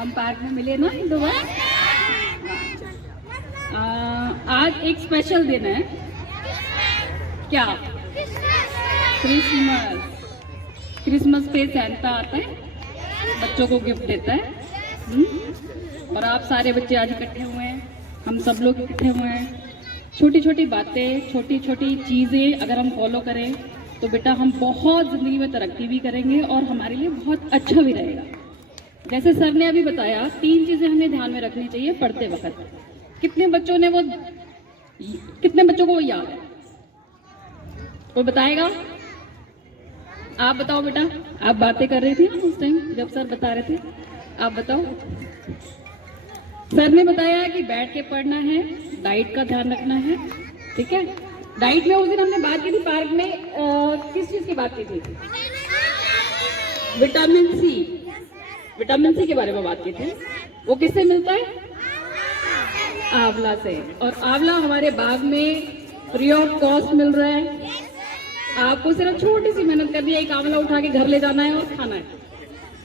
हम पार्क में मिले ना एक दो बार। आज एक स्पेशल दिन है। क्या? क्रिसमस पे सैंटा आता है, बच्चों को गिफ्ट देता है। और आप सारे बच्चे आज इकट्ठे हुए हैं, हम सब लोग इकट्ठे हुए हैं। छोटी छोटी बातें, छोटी छोटी चीज़ें अगर हम फॉलो करें तो बेटा हम बहुत ज़िंदगी में तरक्की भी करेंगे और हमारे लिए बहुत अच्छा भी रहेगा। जैसे सर ने अभी बताया, 3 चीज़ें हमें ध्यान में रखनी चाहिए पढ़ते वक्त। कितने बच्चों को वो याद है? कोई बताएगा? आप बताओ बेटा, आप बातें कर रही थी ना उस टाइम जब सर बता रहे थे, आप बताओ। सर ने बताया कि बैठ के पढ़ना है, डाइट का ध्यान रखना है, ठीक है। डाइट में उस दिन हमने बात की थी पार्क में, किस चीज की बात की थी? विटामिन सी के बारे में बात की थी। वो किससे मिलता है? आंवला से। और आंवला हमारे बाग में फ्री ऑफ कॉस्ट मिल रहा है। आपको सिर्फ छोटी सी मेहनत करनी है, एक आंवला उठा के घर ले जाना है और खाना है,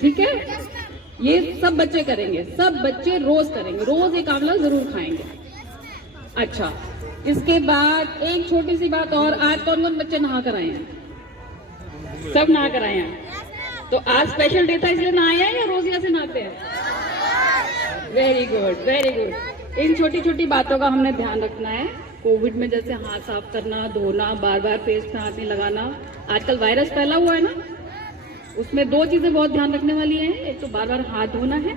ठीक है। ये सब बच्चे करेंगे, सब बच्चे रोज करेंगे, रोज एक आंवला जरूर खाएंगे। अच्छा, इसके बाद एक छोटी सी बात और, आज कौन कौन बच्चे नहा कर आए हैं? सब नहा कर आए हैं। तो आज स्पेशल डे था इसलिए नहाए हैं या रोज ऐसे नहाते हैं? Very good, very good. इन छोटी छोटी बातों का हमने ध्यान रखना है। कोविड में जैसे हाथ साफ करना, धोना, बार बार फेस पे हाथ नहीं लगाना। आजकल वायरस फैला हुआ है ना, उसमें 2 चीजें बहुत ध्यान रखने वाली हैं। एक तो बार बार हाथ धोना है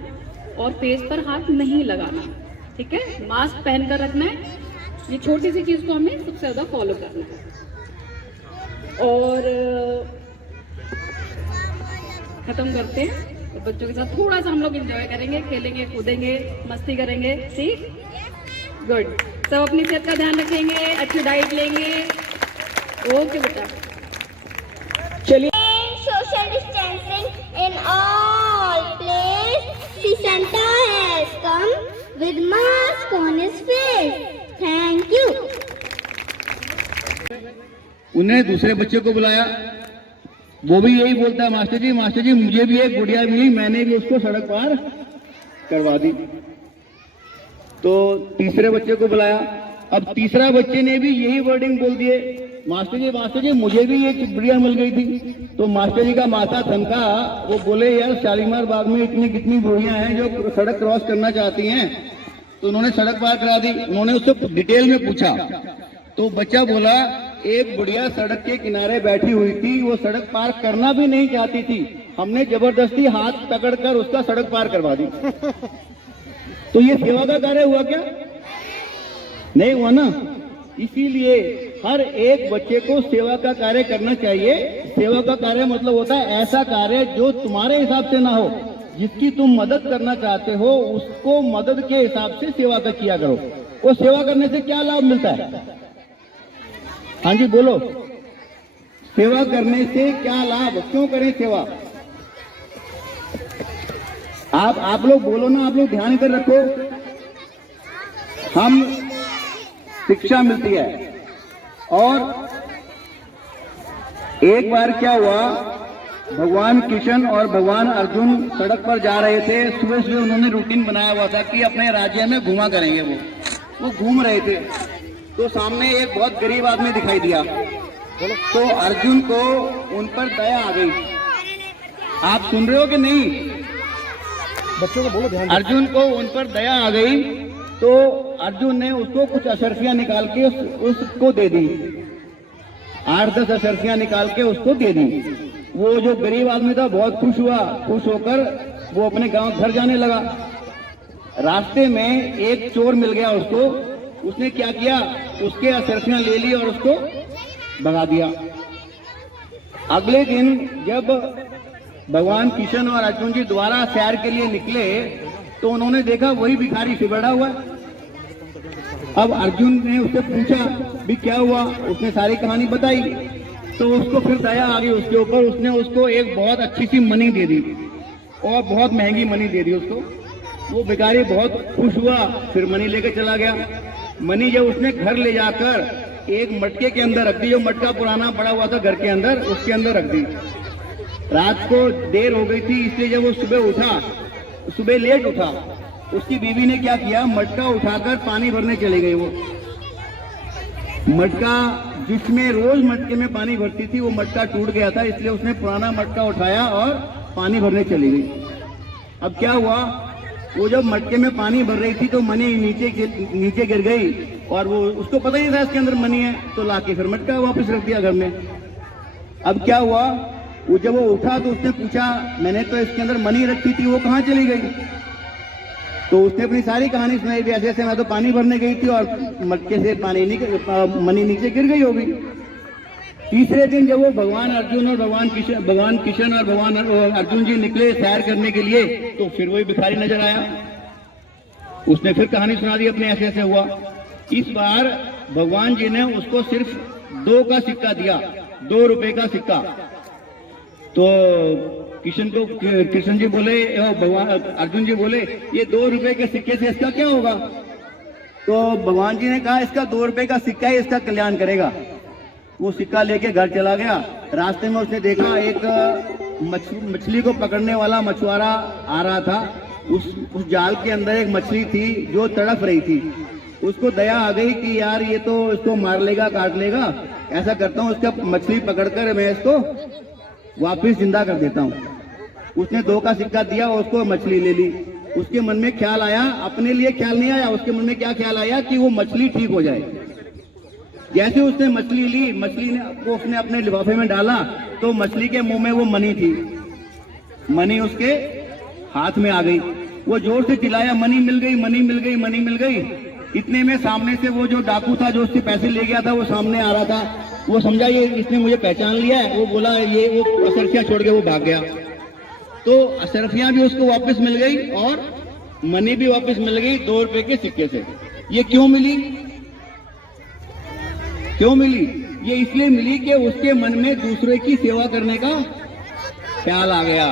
और फेस पर हाथ नहीं लगाना, ठीक है। मास्क पहनकर रखना है। ये छोटी सी चीज को हमें सबसे ज्यादा फॉलो करना है। और खत्म करते हैं तो बच्चों के साथ थोड़ा सा हम लोग एंजॉय करेंगे, खेलेंगे, कूदेंगे, मस्ती करेंगे, ठीक। गुड। सब अपनी सेहत का ध्यान रखेंगे, अच्छी डाइट लेंगे। ओके बेटा, चलिए। Social distancing in all place. See, Santa has come with mask on his face. Thank you. उन्हें दूसरे बच्चे को बुलाया, वो भी यही बोलता है, मास्टर जी मुझे भी एक गुड़िया मिली, मैंने भी उसको सड़क पार करवा दी। तो तीसरे बच्चे को बुलाया, अब तीसरा बच्चे ने भी यही वर्डिंग बोल दिए, मास्टर जी मुझे भी एक गुड़िया मिल गई थी। तो मास्टर जी का माथा थमका, वो बोले यार शालीमार बाग में इतनी कितनी बुढ़ियां हैं जो सड़क क्रॉस करना चाहती हैं। तो उन्होंने सड़क पार करा दी। उन्होंने उससे डिटेल में पूछा तो बच्चा बोला एक बुढ़िया सड़क के किनारे बैठी हुई थी, वो सड़क पार करना भी नहीं चाहती थी, हमने जबरदस्ती हाथ पकड़कर उसका सड़क पार करवा दी। तो ये सेवा का कार्य हुआ क्या? नहीं हुआ ना। इसीलिए हर एक बच्चे को सेवा का कार्य करना चाहिए। सेवा का कार्य मतलब होता है ऐसा कार्य जो तुम्हारे हिसाब से ना हो, जिसकी तुम मदद करना चाहते हो उसको मदद के हिसाब से सेवा का किया करो। वो सेवा करने से क्या लाभ मिलता है? हाँ जी बोलो, सेवा करने से क्या लाभ, क्यों करें सेवा? आप लोग बोलो ना, आप लोग ध्यान कर रखो। हम शिक्षा मिलती है। और एक बार क्या हुआ, भगवान कृष्ण और भगवान अर्जुन सड़क पर जा रहे थे। सुबह सुबह उन्होंने रूटीन बनाया हुआ था कि अपने राज्य में घूमा करेंगे। वो घूम रहे थे तो सामने एक बहुत गरीब आदमी दिखाई दिया। तो अर्जुन को उन पर दया आ गई। आप सुन रहे हो कि नहीं? बच्चों को बोलो ध्यान। अर्जुन को उन पर दया आ गई तो अर्जुन ने उसको कुछ अशर्फियां निकाल के उसको दे दी। 8-10 अशर्फियां निकाल के उसको दे दी। वो जो गरीब आदमी था बहुत खुश हुआ। खुश होकर वो अपने गांव घर जाने लगा। रास्ते में एक चोर मिल गया उसको। उसने क्या किया, उसके अशर्फियां ले ली और उसको भगा दिया। अगले दिन जब भगवान कृष्ण और अर्जुन जी दोबारा सैर के लिए निकले तो उन्होंने देखा वही भिखारी से बैठा हुआ। अब अर्जुन ने उससे पूछा भी क्या हुआ, उसने सारी कहानी बताई। तो उसको फिर दया आ गई उसके ऊपर। उसने उसको एक बहुत अच्छी सी मनी दे दी और बहुत महंगी मनी दे दी उसको। वो भिखारी बहुत खुश हुआ, फिर मनी लेकर चला गया। मनी जब उसने घर ले जाकर एक मटके के अंदर रख दी, जो मटका पुराना पड़ा हुआ था घर के अंदर, उसके अंदर रख दी। रात को देर हो गई थी, इसलिए जब वो सुबह उठा सुबह लेट उठा, उसकी बीवी ने क्या किया, मटका उठाकर पानी भरने चली गई। वो मटका जिसमें रोज मटके में पानी भरती थी वो मटका टूट गया था, इसलिए उसने पुराना मटका उठाया और पानी भरने चली गई। अब क्या हुआ, वो जब मटके में पानी भर रही थी तो मनी नीचे गिर गई और वो उसको पता ही नहीं था इसके अंदर मनी है, तो लाके फिर मटका वापस रख दिया घर में। अब क्या हुआ, वो जब वो उठा तो उसने पूछा, मैंने तो इसके अंदर मनी रखी थी, वो कहाँ चली गई? तो उसने अपनी सारी कहानी सुनाई भी, ऐसे ऐसे मैं तो पानी भरने गई थी और मटके से मनी नीचे गिर गई होगी। तीसरे दिन जब वो भगवान अर्जुन और भगवान किशन और भगवान अर्जुन जी निकले सैर करने के लिए, तो फिर वही भिखारी नजर आया। उसने फिर कहानी सुना दी अपने, ऐसे ऐसे हुआ। इस बार भगवान जी ने उसको सिर्फ 2 का सिक्का दिया, 2 रुपए का सिक्का। तो कृष्ण जी बोले, भगवान अर्जुन जी बोले, ये 2 रुपए के सिक्के से इसका क्या होगा? तो भगवान जी ने कहा, इसका 2 रुपए का सिक्का ही इसका कल्याण करेगा। वो सिक्का लेके घर चला गया। रास्ते में उसने देखा एक मछली को पकड़ने वाला मछुआरा आ रहा था। उस जाल के अंदर एक मछली थी जो तड़प रही थी। उसको दया आ गई कि यार ये तो इसको मार लेगा, काट लेगा, ऐसा करता हूँ उसका मछली पकड़कर मैं इसको वापिस जिंदा कर देता हूँ। उसने 2 का सिक्का दिया और उसको मछली ले ली। उसके मन में ख्याल आया, अपने लिए ख्याल नहीं आया, उसके मन में क्या ख्याल आया कि वो मछली ठीक हो जाए। जैसे उसने मछली ली, मछली को उसने अपने लिफाफे में डाला तो मछली के मुंह में वो मनी थी। मनी उसके हाथ में आ गई। वो जोर से चिल्लाया, मनी मिल गई, मनी मिल गई, मनी मिल गई। इतने में सामने से वो जो डाकू था जो उससे पैसे ले गया था वो सामने आ रहा था। वो समझा ये इसने मुझे पहचान लिया है, वो बोला ये वो असरफियां छोड़ के वो भाग गया। तो असरफियां भी उसको वापस मिल गई और मनी भी वापस मिल गई 2 रुपए के सिक्के से। ये क्यों मिली? क्यों मिली? ये इसलिए मिली कि उसके मन में दूसरे की सेवा करने का ख्याल आ गया।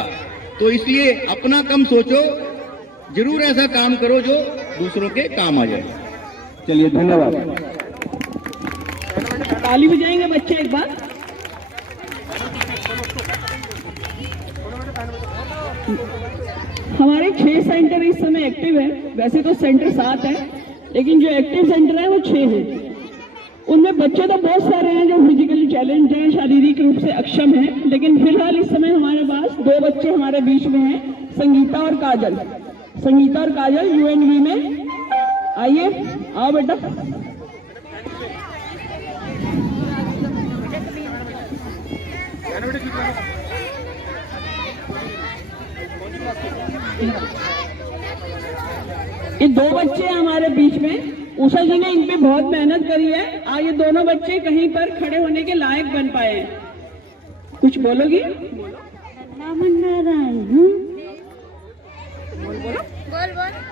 तो इसलिए अपना कम सोचो, जरूर ऐसा काम करो जो दूसरों के काम आ जाए। चलिए, धन्यवाद। ताली बजाएंगे बच्चे एक बार। हमारे 6 सेंटर इस समय एक्टिव है। वैसे तो सेंटर 7 है, लेकिन जो एक्टिव सेंटर है वो 6 है। उनमें बच्चे तो बहुत सारे हैं जो फिजिकली चैलेंज हैं, शारीरिक रूप से अक्षम हैं, लेकिन फिलहाल इस समय हमारे पास 2 बच्चे हमारे बीच में हैं, संगीता और काजल। संगीता और काजल UNV में, आइए, आओ बेटा। ये 2 बच्चे हमारे बीच में। उषा जी ने इन पे बहुत मेहनत करी है। आज ये दोनों बच्चे कहीं पर खड़े होने के लायक बन पाए हैं। कुछ बोलोगी? नन्ना मुन्ना राय हूँ,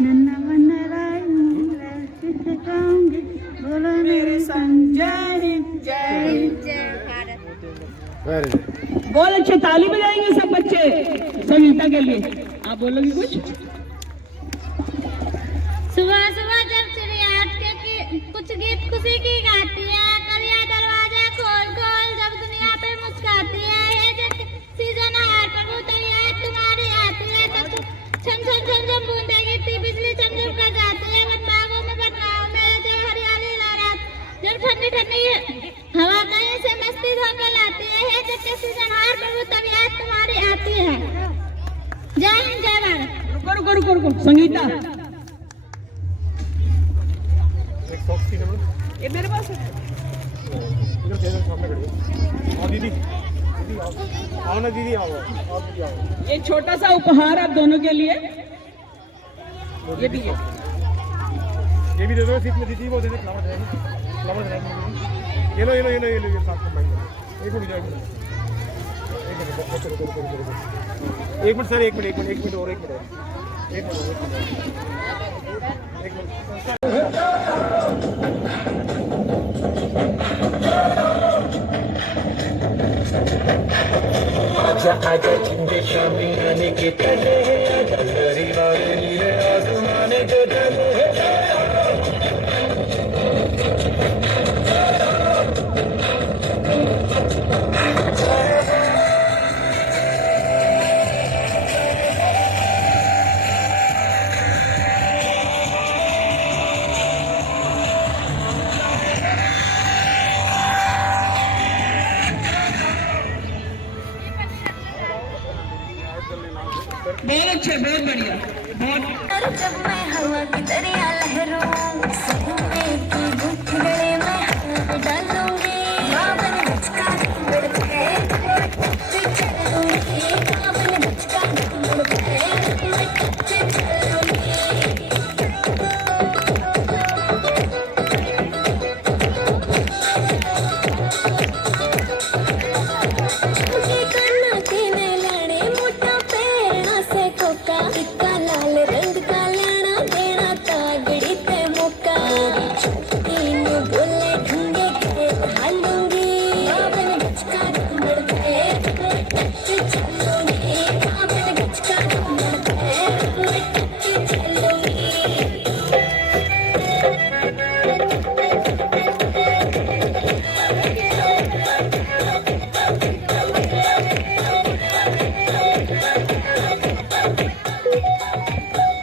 नन्ना मुन्ना राय हूँ, किसे कहूँगी, बोलो मेरे संग, जय हिंद, जय हिंद, जय भारत। बहुत अच्छे, ताली बजाएंगे सब बच्चे संगीता के लिए। आप बोलोगी कुछ? सुबह सुबह जब चिड़िया कुछ गीत खुशी की गाती है, कलिया दरवाजा खोल खोल जब दुनिया पे मुस्कुराती है, ये सीजन है प्रभु तैयार तुम्हारी आती है, तब छम छम छम छम बूंदे गिरती, बिजली चमचम कर जाती है, वन बागों में बदलाव में जब हरियाली लहरात, जब ठंडी ठंडी हवा कहीं से मस्ती धोकर लाती है, जब सीजन हार प्रभु तैयार तुम्हारी आती है। जय हिंद, जय भारत। रुको रुको रुको रुको, संगीता ये मेरे पास है। आओ दीदी, दीदी आओ ना, दीदी आओ, आओ दीदी आओ। ये छोटा सा उपहार आप दोनों के लिए, ये भी है। ये भी दे दो, सीट में दीदी वो दे दे, फ्लावर रहेंगे, फ्लावर रहेंगे। ये लो ये लो ये लो ये लो, ये साथ में मांगो। एक मिनट जाओ, एक मिनट सर, एक मिनट और, एक मिनट और, एक मिनट। आजा चिंदे शामी आने के तले, गरी वाले नीले आसमाने जो डले। बहुत अच्छे, बहुत बढ़िया, बहुत। जब मैं हवा की दरिया लहरूं, सपने की गुत्थी गले में हाथ डालूंगी, बाबन बचका बढ़ते चलूंगी, बाबन बचका बढ़ते चलूंगी।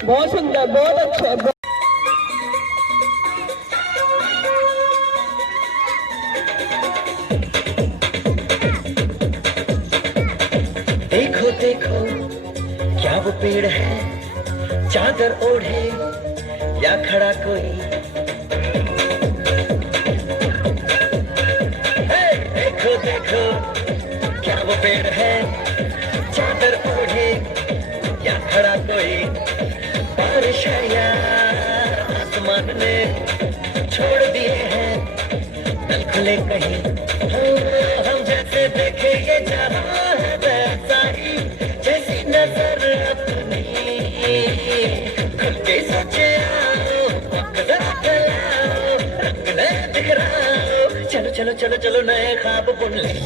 बहुत सुंदर, बहुत अच्छा। देखो देखो क्या वो पेड़ है, चादर ओढ़े या खड़ा कोई। हे, देखो देखो क्या वो पेड़ है, चादर ओढ़े या खड़ा कोई। बारिश है या आसमान ने छोड़ दिए हैं नल खुले कहीं। हम जैसे देखे ये जहां है वैसा ही, जैसी नजर अपनी खुल के सोचे आओ, जरा फैलाओ, रंग नए बिखराओ। चलो चलो चलो चलो नए ख्वाब बुन ले।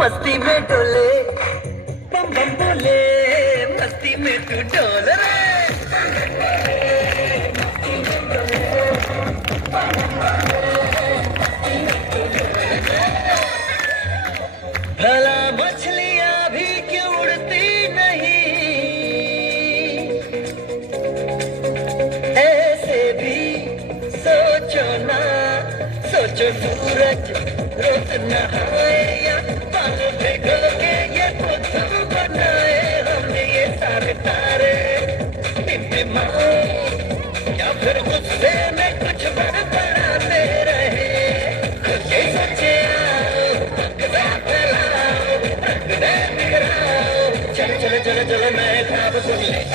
मस्ती में डोले, बम बम बोले, मस्ती में तू डोल रे। भला मछलियां भी क्यों उड़ती नहीं, ऐसे भी सोचो ना, सोचो सूरज रोज नहाए या बाल भिगो के ये बुद्धू बनाए। हमने ये सारे तारे टिमटिमाए या फिर गुस्से में कुछ बड़बड़ाते रहे। खुद के सोचे आओ, रंगदा फैलाओ, रंग नए बिखराओ। चलो चलो चलो चलो नए ख्वाब सुन ले।